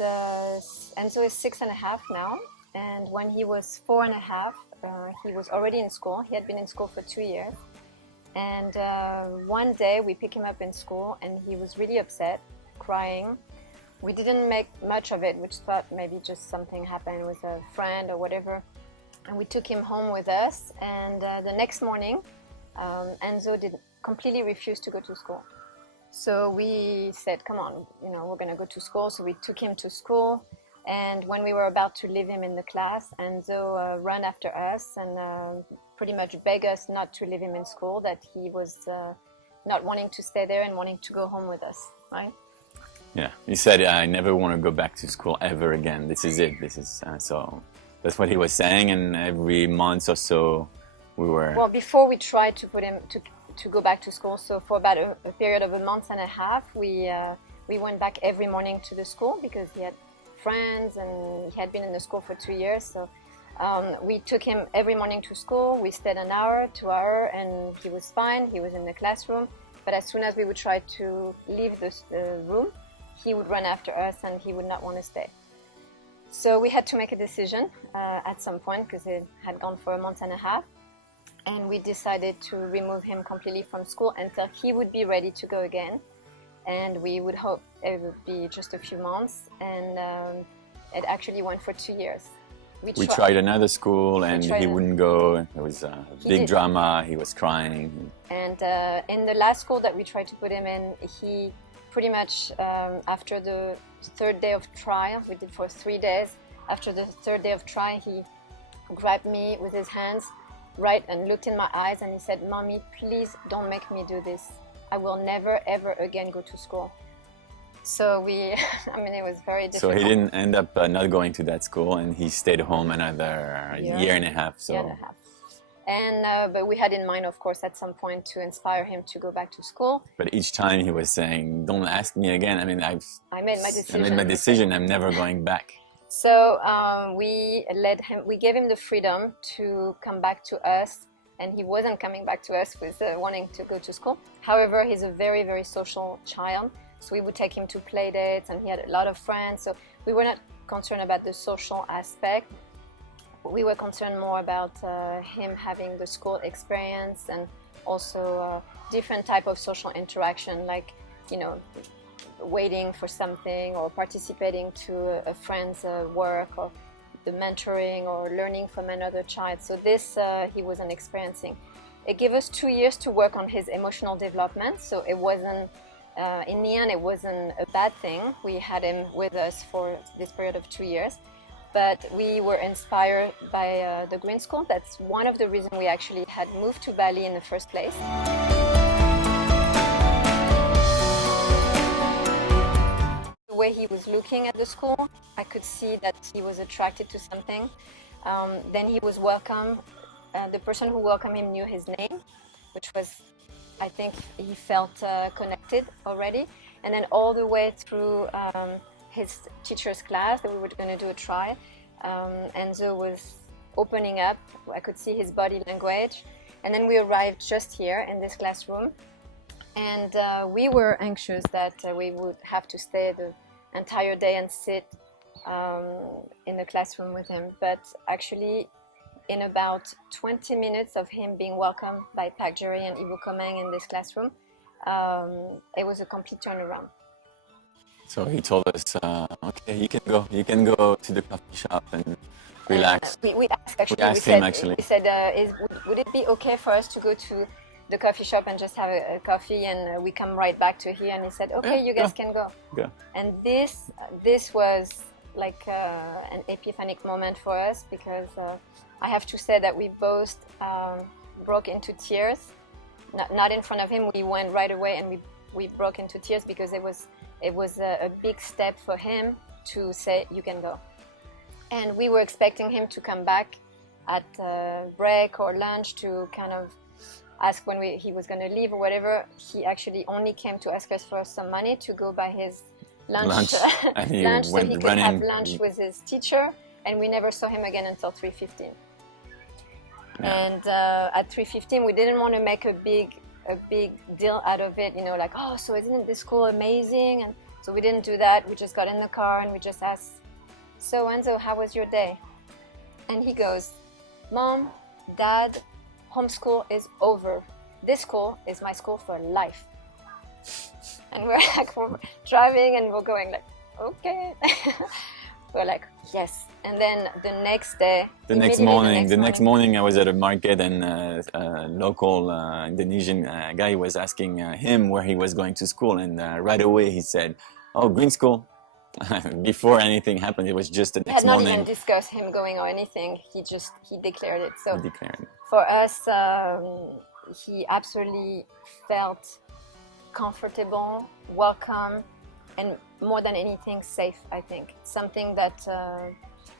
Enzo is 6.5 now, and when he was 4.5, he was already in school. He had been in school for 2 years, and one day we picked him up in school, and he was really upset, crying. We didn't make much of it, which thought maybe just something happened with a friend or whatever, and we took him home with us. And the next morning, Enzo did completely refuse to go to school. So we said, come on, we're going to go to school. So we took him to school. And when we were about to leave him in the class, Enzo ran after us and pretty much begged us not to leave him in school, that he was not wanting to stay there and wanting to go home with us, right? Yeah, he said, I never want to go back to school ever again. This is it. So that's what he was saying. And every month or so we were... Well, before we tried to put him to go back to school, so for about a period of a month and a half, we went back every morning to the school because he had friends and he had been in the school for 2 years. So we took him every morning to school. We stayed an hour, 2 hours, and he was fine. He was in the classroom. But as soon as we would try to leave the room, he would run after us and he would not want to stay. So we had to make a decision at some point because it had gone for a month and a half. And we decided to remove him completely from school until he would be ready to go again. And we would hope it would be just a few months. And it actually went for 2 years. We tried another school and he wouldn't go. There was a big drama. He was crying. And in the last school that we tried to put him in, he pretty much, after the third day of trial, we did for 3 days. After the third day of trial, he grabbed me with his hands, right, and looked in my eyes and he said, "Mommy, please don't make me do this. I will never, ever again go to school." So it was very difficult. So he didn't end up not going to that school and he stayed home another year and a half. Year and a half. And, but we had in mind, of course, at some point to inspire him to go back to school. But each time he was saying, "Don't ask me again." I made my decision. I'm never going back. So we gave him the freedom to come back to us, and he wasn't coming back to us with wanting to go to school. However, he's a very, very social child. So we would take him to play dates and he had a lot of friends. So we were not concerned about the social aspect. We were concerned more about him having the school experience and also different type of social interaction, like, waiting for something or participating to a friend's work or the mentoring or learning from another child. So this he wasn't experiencing. It gave us 2 years to work on his emotional development. So it wasn't, in the end, it wasn't a bad thing. We had him with us for this period of 2 years. But we were inspired by the Green School. That's one of the reasons we actually had moved to Bali in the first place. The way he was looking at the school, I could see that he was attracted to something. Then he was welcome. The person who welcomed him knew his name, which was, I think he felt connected already. And then all the way through his teacher's class that we were going to do a trial, Enzo was opening up. I could see his body language. And then we arrived just here in this classroom. And we were anxious that we would have to stay the entire day and sit in the classroom with him. But actually, in about 20 minutes of him being welcomed by Pak Jerry and Ibu Komeng in this classroom, it was a complete turnaround. So he told us, okay, you can go to the coffee shop and relax. We asked him. We said, would it be okay for us to go to the coffee shop and just have a coffee and we come right back to here? And he said, okay, you guys can go. And this was like an epiphanic moment for us, because I have to say that we both broke into tears. Not in front of him. We went right away and we broke into tears because it was a big step for him to say, you can go. And we were expecting him to come back at break or lunch to kind of ask when he was going to leave or whatever. He actually only came to ask us for some money to go buy his lunch so he could have lunch with his teacher. And we never saw him again until 3:15. Yeah. And at 3:15, we didn't want to make a big deal out of it, like, oh, so isn't this school amazing? And So we didn't do that. We just got in the car and we just asked, "So Enzo, how was your day?" And he goes, "Mom, Dad, homeschool is over. This school is my school for life." And we're like, we're driving and we're going like, okay. We're like, yes. And then the next day, the next morning, I was at a market and a local Indonesian guy was asking him where he was going to school, and right away he said, "Oh, green school." Before anything happened, it was just the we next had not morning. even discussed him going or anything. He declared it. So He declared. for us, he absolutely felt comfortable, welcome, and more than anything, safe, I think. Something that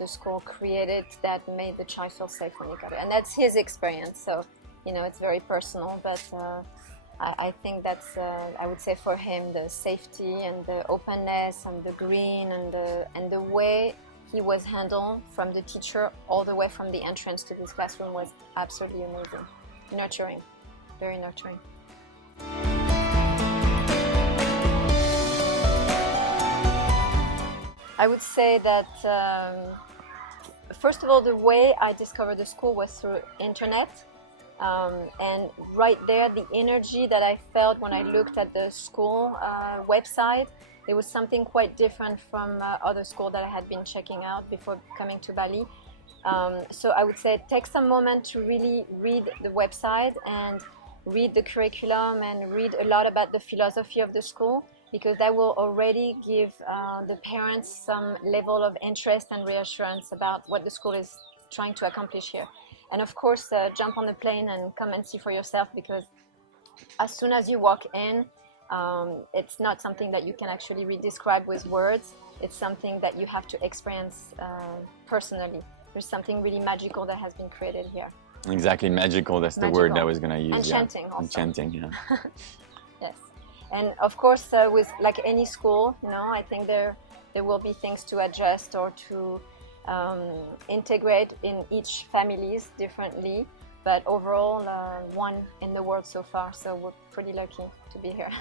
the school created that made the child feel safe when he got it. And that's his experience. So, it's very personal, but I think that's, I would say for him, the safety and the openness and the green and the way he was handled from the teacher all the way from the entrance to this classroom was absolutely amazing. Nurturing, very nurturing. I would say that, first of all, the way I discovered the school was through internet. And right there, the energy that I felt when I looked at the school website, it was something quite different from other schools that I had been checking out before coming to Bali. So I would say take some moment to really read the website and read the curriculum and read a lot about the philosophy of the school, because that will already give the parents some level of interest and reassurance about what the school is trying to accomplish here. And of course, jump on the plane and come and see for yourself, because as soon as you walk in, it's not something that you can actually describe with words. It's something that you have to experience personally. There's something really magical that has been created here. Exactly, magical. That's the word I was going to use. Enchanting, yeah. also. Enchanting, yeah. Yes. And of course, with like any school, I think there will be things to adjust or to integrate in each families differently. But overall, one in the world so far. So we're pretty lucky to be here.